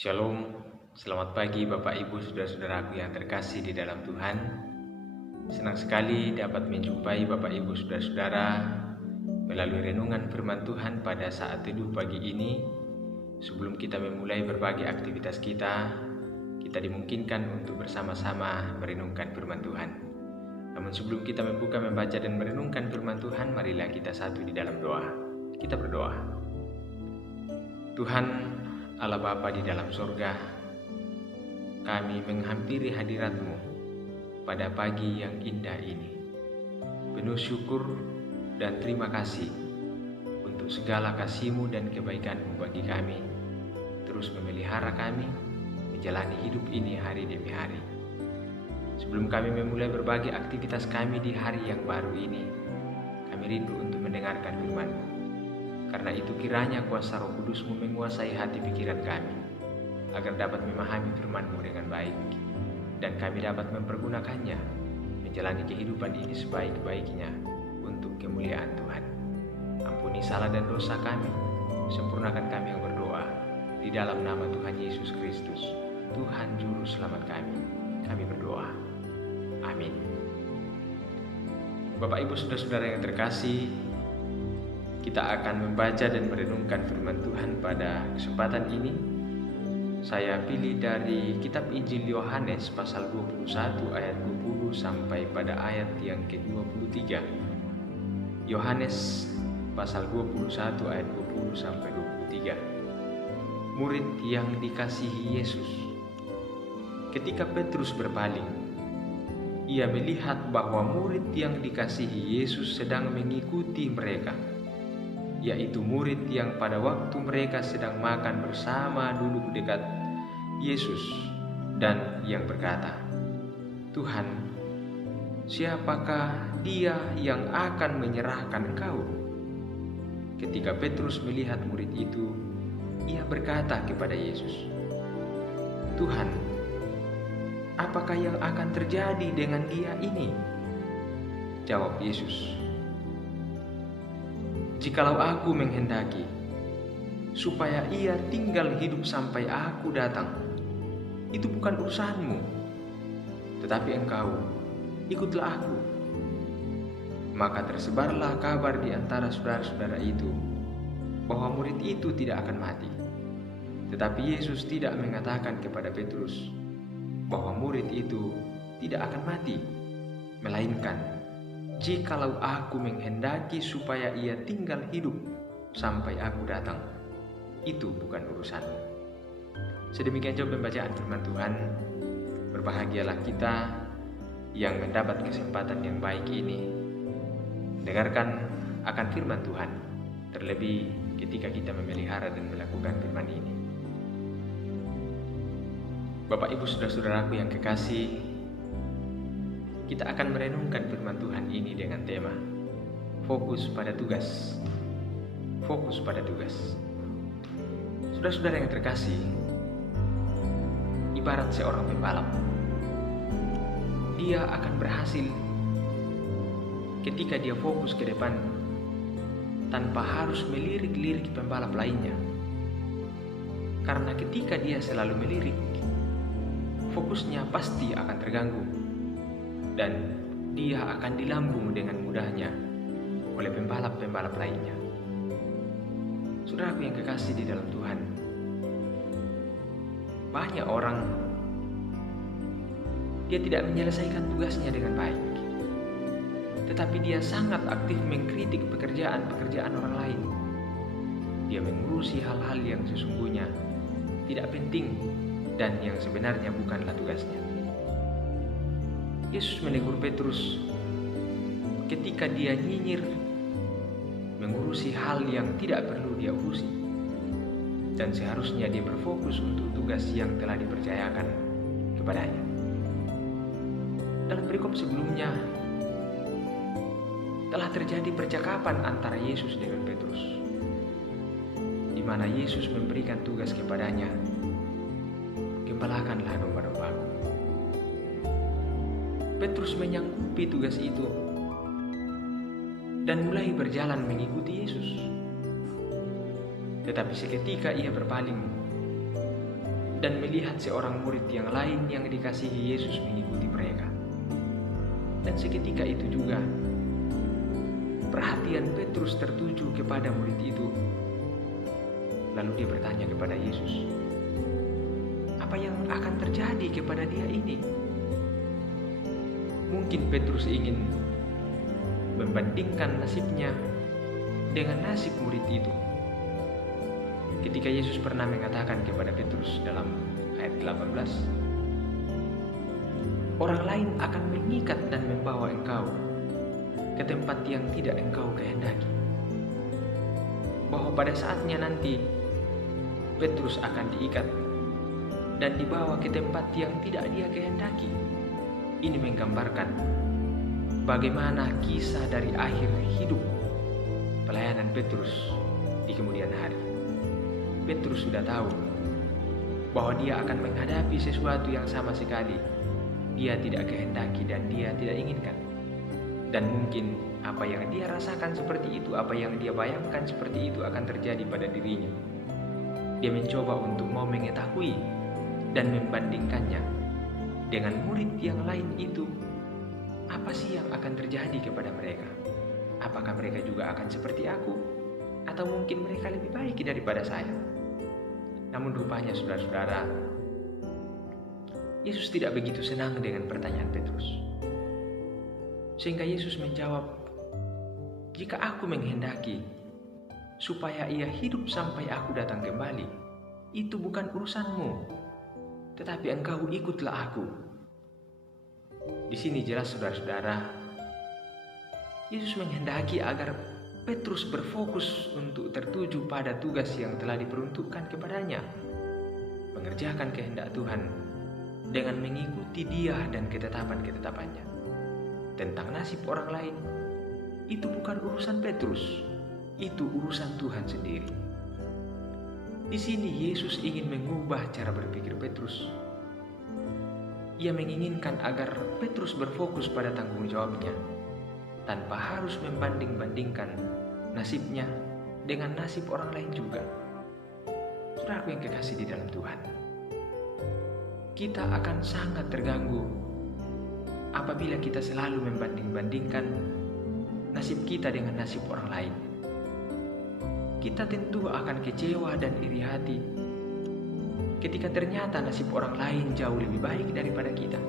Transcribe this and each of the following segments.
Shalom, selamat pagi Bapak Ibu Saudara-saudaraku yang terkasih di dalam Tuhan. Senang sekali dapat menjumpai Bapak Ibu Saudara-saudara melalui renungan firman Tuhan pada saat teduh pagi ini. Sebelum kita memulai berbagai aktivitas kita dimungkinkan untuk bersama-sama merenungkan firman Tuhan. Namun sebelum kita membaca dan merenungkan firman Tuhan, marilah kita satu di dalam doa. Kita berdoa. Tuhan Allah Bapa di dalam sorga, kami menghampiri hadirat-Mu pada pagi yang indah ini. Penuh syukur dan terima kasih untuk segala kasih-Mu dan kebaikan-Mu bagi kami, terus memelihara kami menjalani hidup ini hari demi hari. Sebelum kami memulai berbagai aktivitas kami di hari yang baru ini, kami rindu untuk mendengarkan firman-Mu. Karena itu kiranya kuasa Roh Kudus-Mu menguasai hati pikiran kami, agar dapat memahami firman-Mu dengan baik, dan kami dapat mempergunakannya menjalani kehidupan ini sebaik-baiknya untuk kemuliaan Tuhan. Ampuni salah dan dosa kami, sempurnakan kami yang berdoa, di dalam nama Tuhan Yesus Kristus, Tuhan Juru Selamat kami berdoa. Amin. Bapak Ibu Saudara-saudara yang terkasih, kita akan membaca dan merenungkan firman Tuhan pada kesempatan ini. Saya pilih dari kitab Injil Yohanes pasal 21 ayat 20 sampai pada ayat yang ke-23. Yohanes pasal 21 ayat 20 sampai 23. Murid yang dikasihi Yesus. Ketika Petrus berpaling, ia melihat bahwa murid yang dikasihi Yesus sedang mengikuti mereka, yaitu murid yang pada waktu mereka sedang makan bersama duduk dekat Yesus, dan yang berkata, "Tuhan, siapakah dia yang akan menyerahkan Engkau?" Ketika Petrus melihat murid itu, ia berkata kepada Yesus, "Tuhan, apakah yang akan terjadi dengan dia ini?" Jawab Yesus, "Jikalau aku menghendaki supaya ia tinggal hidup sampai aku datang, itu bukan urusanmu. Tetapi engkau, ikutlah aku." Maka tersebarlah kabar di antara saudara-saudara itu bahwa murid itu tidak akan mati. Tetapi Yesus tidak mengatakan kepada Petrus bahwa murid itu tidak akan mati, melainkan, "Jikalau aku menghendaki supaya ia tinggal hidup sampai aku datang, itu bukan urusanmu." Sedemikian juga pembacaan firman Tuhan. Berbahagialah kita yang mendapat kesempatan yang baik ini mendengarkan akan firman Tuhan, terlebih ketika kita memelihara dan melakukan firman ini. Bapak Ibu Saudara-saudaraku yang kekasih, kita akan merenungkan firman Tuhan ini dengan tema fokus pada tugas. Fokus pada tugas. Saudara-saudara yang terkasih, ibarat seorang pembalap. Dia akan berhasil ketika dia fokus ke depan tanpa harus melirik-lirik pembalap lainnya. Karena ketika dia selalu melirik, fokusnya pasti akan terganggu, dan dia akan dilambung dengan mudahnya oleh pembalap-pembalap lainnya. Saudaraku yang kekasih di dalam Tuhan, banyak orang dia tidak menyelesaikan tugasnya dengan baik, tetapi dia sangat aktif mengkritik pekerjaan orang lain. Dia mengurusi hal-hal yang sesungguhnya tidak penting dan yang sebenarnya bukanlah tugasnya. Yesus menegur Petrus ketika dia nyinyir mengurusi hal yang tidak perlu dia urusi, dan seharusnya dia berfokus untuk tugas yang telah dipercayakan kepadanya. Dalam perikop sebelumnya telah terjadi percakapan antara Yesus dengan Petrus, di mana Yesus memberikan tugas kepadanya, "Gembalakanlah domba-dombaku." Petrus menyanggupi tugas itu dan mulai berjalan mengikuti Yesus. Tetapi seketika ia berpaling dan melihat seorang murid yang lain yang dikasihi Yesus mengikuti mereka. Dan seketika itu juga perhatian Petrus tertuju kepada murid itu. Lalu dia bertanya kepada Yesus, apa yang akan terjadi kepada dia ini? Mungkin Petrus ingin membandingkan nasibnya dengan nasib murid itu. Ketika Yesus pernah mengatakan kepada Petrus dalam ayat 18, orang lain akan mengikat dan membawa engkau ke tempat yang tidak engkau kehendaki. Bahwa pada saatnya nanti Petrus akan diikat dan dibawa ke tempat yang tidak dia kehendaki. Ini menggambarkan bagaimana kisah dari akhir hidup pelayanan Petrus di kemudian hari. Petrus sudah tahu bahwa dia akan menghadapi sesuatu yang sama sekali dia tidak kehendaki dan dia tidak inginkan. Dan mungkin apa yang dia rasakan seperti itu, apa yang dia bayangkan seperti itu akan terjadi pada dirinya. Dia mencoba untuk mau mengetahui dan membandingkannya dengan murid yang lain itu. Apa sih yang akan terjadi kepada mereka? Apakah mereka juga akan seperti aku? Atau mungkin mereka lebih baik daripada saya? Namun rupanya saudara-saudara, Yesus tidak begitu senang dengan pertanyaan Petrus. Sehingga Yesus menjawab, jika aku menghendaki supaya ia hidup sampai aku datang kembali, itu bukan urusanmu. Tetapi engkau ikutlah aku. Di sini jelas saudara-saudara, Yesus menghendaki agar Petrus berfokus untuk tertuju pada tugas yang telah diperuntukkan kepadanya, mengerjakan kehendak Tuhan dengan mengikuti Dia dan ketetapan-ketetapannya. Tentang nasib orang lain, itu bukan urusan Petrus, itu urusan Tuhan sendiri. Di sini Yesus ingin mengubah cara berpikir Petrus. Ia menginginkan agar Petrus berfokus pada tanggung jawabnya, tanpa harus membanding-bandingkan nasibnya dengan nasib orang lain juga. Saudaraku yang kekasih di dalam Tuhan, kita akan sangat terganggu apabila kita selalu membanding-bandingkan nasib kita dengan nasib orang lain. Kita tentu akan kecewa dan iri hati ketika ternyata nasib orang lain jauh lebih baik daripada kita.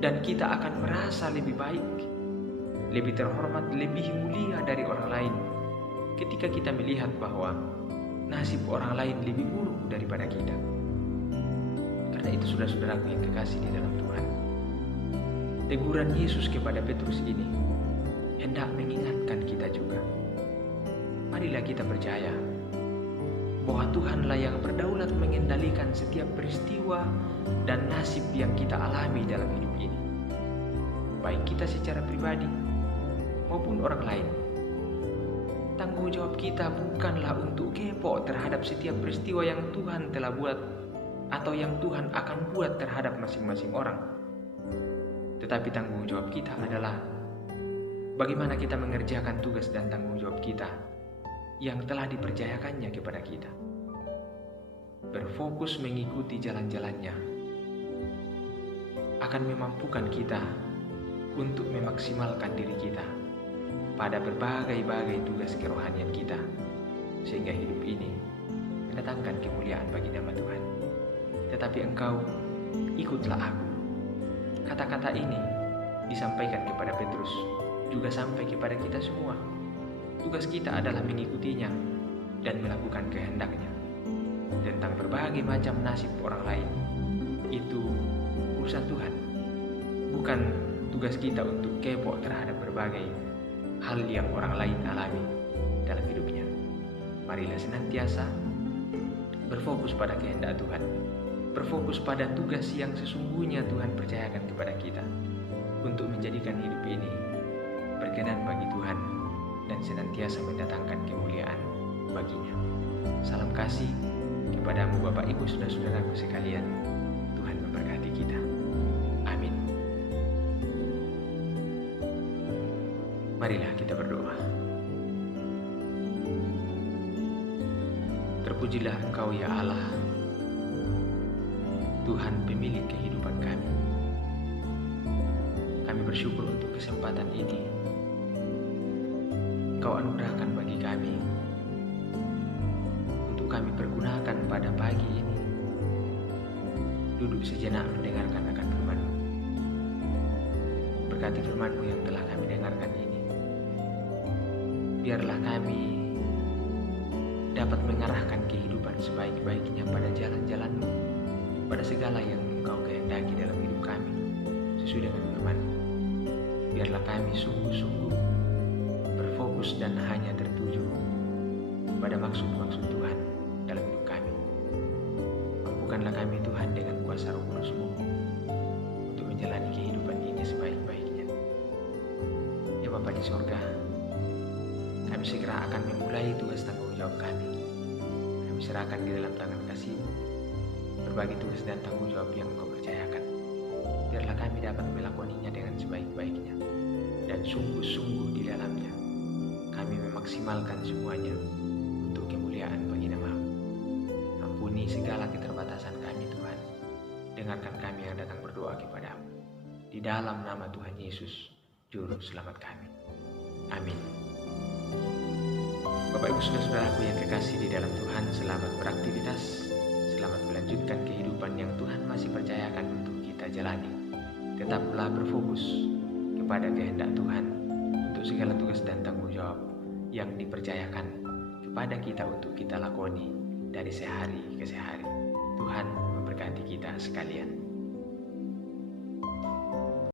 Dan kita akan merasa lebih baik, lebih terhormat, lebih mulia dari orang lain ketika kita melihat bahwa nasib orang lain lebih buruk daripada kita. Karena itu saudara-saudaraku yang kekasih di dalam Tuhan, teguran Yesus kepada Petrus ini hendak mengingatkan kita juga. Marilah kita percaya bahwa Tuhanlah yang berdaulat mengendalikan setiap peristiwa dan nasib yang kita alami dalam hidup ini, baik kita secara pribadi maupun orang lain. Tanggung jawab kita bukanlah untuk kepo terhadap setiap peristiwa yang Tuhan telah buat atau yang Tuhan akan buat terhadap masing-masing orang. Tetapi tanggung jawab kita adalah bagaimana kita mengerjakan tugas dan tanggung jawab kita yang telah dipercayakannya kepada kita. Berfokus mengikuti jalan-jalannya akan memampukan kita untuk memaksimalkan diri kita pada berbagai-bagai tugas kerohanian kita, sehingga hidup ini mendatangkan kemuliaan bagi nama Tuhan. Tetapi engkau ikutlah aku. Kata-kata ini disampaikan kepada Petrus, juga sampai kepada kita semua. Tugas kita adalah mengikutinya dan melakukan kehendaknya. Tentang berbagai macam nasib orang lain, itu urusan Tuhan. Bukan tugas kita untuk kepo terhadap berbagai hal yang orang lain alami dalam hidupnya. Marilah senantiasa berfokus pada kehendak Tuhan, berfokus pada tugas yang sesungguhnya Tuhan percayakan kepada kita, untuk menjadikan hidup ini berkenan bagi Tuhan dan senantiasa mendatangkan kemuliaan baginya. Salam kasih kepadamu Bapak Ibu saudara-saudaraku sekalian. Tuhan memberkati kita. Amin. Marilah kita berdoa. Terpujilah Engkau ya Allah, Tuhan pemilik kehidupan kami. Kami bersyukur untuk kesempatan ini Kau anugerahkan bagi kami untuk kami pergunakan pada pagi ini. Duduk sejenak mendengarkan akan firman-Mu. Berkati firman-Mu yang telah kami dengarkan ini. Biarlah kami dapat mengarahkan kehidupan sebaik-baiknya pada jalan-jalan-Mu, pada segala yang Engkau kehendaki dalam hidup kami, sesuai dengan firman-Mu. Biarlah kami sungguh-sungguh berfokus dan hanya tertuju pada maksud-maksud Tuhan dalam hidup kami. Mampukanlah kami Tuhan dengan kuasa Roh Kudus-Mu untuk menjalani kehidupan ini sebaik-baiknya. Ya Bapa di sorga, kami segera akan memulai tugas tanggung jawab kami. Kami serahkan di dalam tangan kasih-Mu berbagai tugas dan tanggung jawab yang Engkau percayakan. Biarlah kami dapat melakoninya dengan sebaik-baiknya dan sungguh-sungguh di dalamnya kami memaksimalkan semuanya untuk kemuliaan bagi nama-Mu. Ampuni segala keterbatasan kami Tuhan. Dengarkan kami yang datang berdoa kepada-Mu. Di dalam nama Tuhan Yesus, Juru Selamat kami. Amin. Bapak Ibu Saudara-saudaraku yang kekasih di dalam Tuhan, selamat beraktivitas. Selamat melanjutkan kehidupan yang Tuhan masih percayakan untuk kita jalani. Tetaplah berfokus kepada kehendak Tuhan untuk segala tugas dan tanggung jawab yang dipercayakan kepada kita untuk kita lakoni dari sehari ke sehari. Tuhan memberkati kita sekalian.